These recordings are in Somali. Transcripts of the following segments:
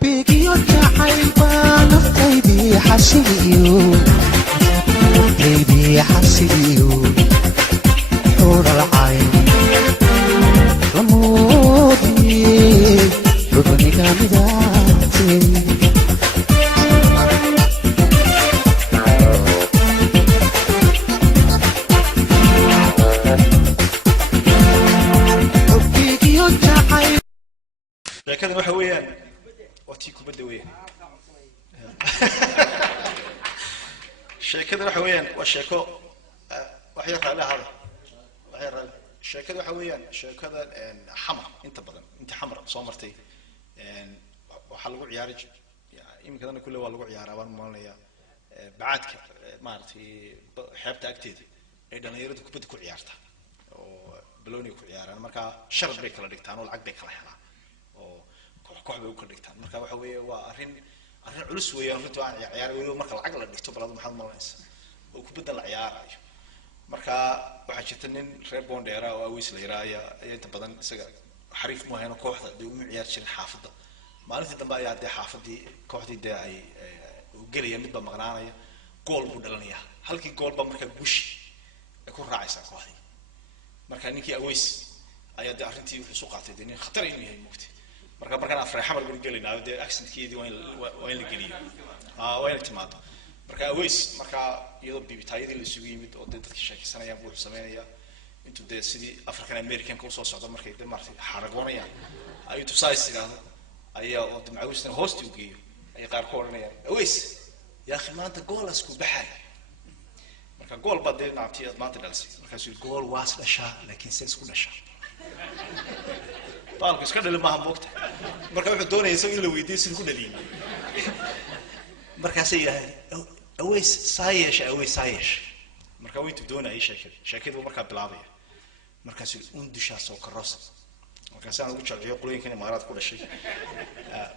حبك يرجع عيبان قلبي حسيو قلبي حسيو حور العين رمودي ربني كامداتي لكن waxa weeyaan watii ku badaween sheekada waxa weeyaan waa sheeko wax yar kala hada wax yar sheekada waxa weeyaan sheekada xamar inta badan inta xamar soo martay waxa lagu ciyaari imikadana kulli waa lagu ciyaaraa waan maalnaya baadka maartay xeebta agteeda ay dhalinyaradu kubad ku ciyaarta oo balooni ku ciyaaraan marka sharad bay kala dhigtaan oo lacag bay kala helaan koox bay u ka dhigtaan marka waxa weeye waa arrin culus weeyaan runtii aan ciyaar weeyo marka lacag la dhigto balad maxaad malaysaa oo kubadda la ciyaarayo marka waxa jirta nin reer Boondera oo aweys la yiraahdo ayaa inta badan isaga xariif mu hayno kooxda ay u ciyaar jireen xaafadda maalintii dambe ayaa xaafadii kooxdii ay u galaya midba maqnaanaya gool buu dhalanaya halkii gool ba marka guushi ay ku raacaysaa kooxdii marka ninkii aweys ayaa arrintii wuxuu soo qaatay nin khatar inuu yahay mugti markaan afray xamar bari galina de accentkeedii waa in la geliyo waa in timaado marka aweys marka iyadoo bibitaayadii la isugu yimid oo dadka sheekaysanayaan buu sameeynaya intuu de sidii African American ka soo socdo markay de martay xaragoonayaan ayuu tusaaysigaada ayaa oo macawsna hoosti u geeyo ay qaar ku oranayaan aweys yaa khimaanta goolas ku baxay marka gool baad naabtii maanta dhalsi markaasuu gool waas dhashaa laakiin sees ku dhashaa baalku iska dhalin maaha moogta marka wuxuu doonayay in la weydiiyo sidii ku dhaliyay markaas ay yiraahdeen aweys saayeesh marka way doonayay sheekadu marka bilaabaya markaas undisha soo karoos markaas aan ugu jeclay qolooyinkan imaaraad ku dhashay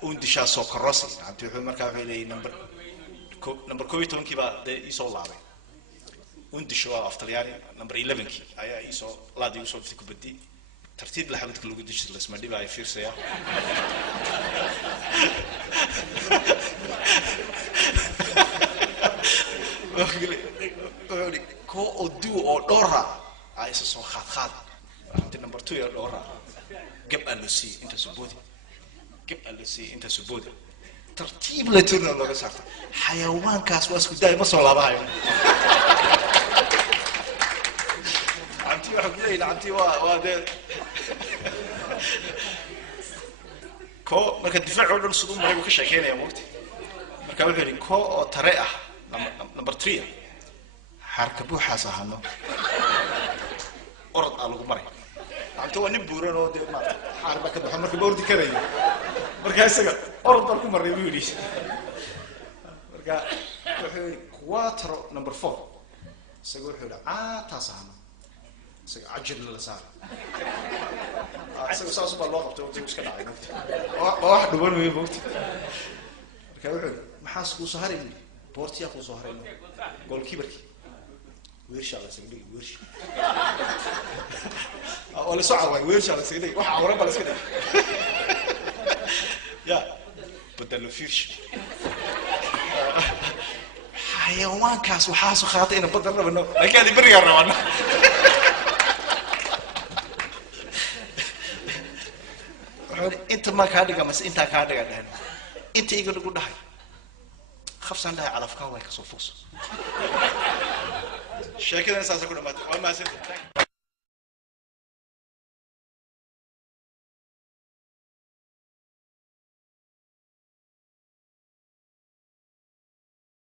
undisha soo karoos aantii wuxuu marka wuxuu leeyahay number 12 kiiba isoo laabay undisha waa aftalyaani number 11 kii ayaa isoo laadi isoo ku badii ترتيب لحبتك اللي قديش الاسم دي بقى يفير سيا كو أودو أو دورا عايز اسمه خاد أنت نمبر 2 يا دورا جب ألوسي أنت سبودي جب ألوسي أنت سبودي ترتيب لتورنا الله بسرعة حيوان كاس واسكو داي ما صار لها عمتي واحد ليل عمتي وهذا كو marka difaac oo dhan sidoo maraygu ka sheekeynaya moogti marka wuxuu yiri ko oo tare ah number 3 harka buuxa sahano orod aan lagu maray antu waa nin buuran oo de maarta harba ka baxo marka boordi karayo marka isaga orod baan ku maray wiili marka wuxuu yiri quattro number 4 isaga wuxuu yiri taasahano عجل للسار أحسن صار صبر الوقت وتمشي كذا عينك واحد دبل وين موت كيف محاسك وسهرين بورتيا وسهرين قول كبرك ويرش على سيدي ويرش ولا ساعة ويرش على سيدي واحد عورة بلا سيدي يا بدل فيرش حيوان كاس وحاسو خاطئنا بدل منه لكن هذه برجع روانا انت ما كادغا مس انت كادغا دهن انت ايغو دغو دحay خفسان دحay calafka way ka soo foos sheekada saasa ku dhamaatay waa ma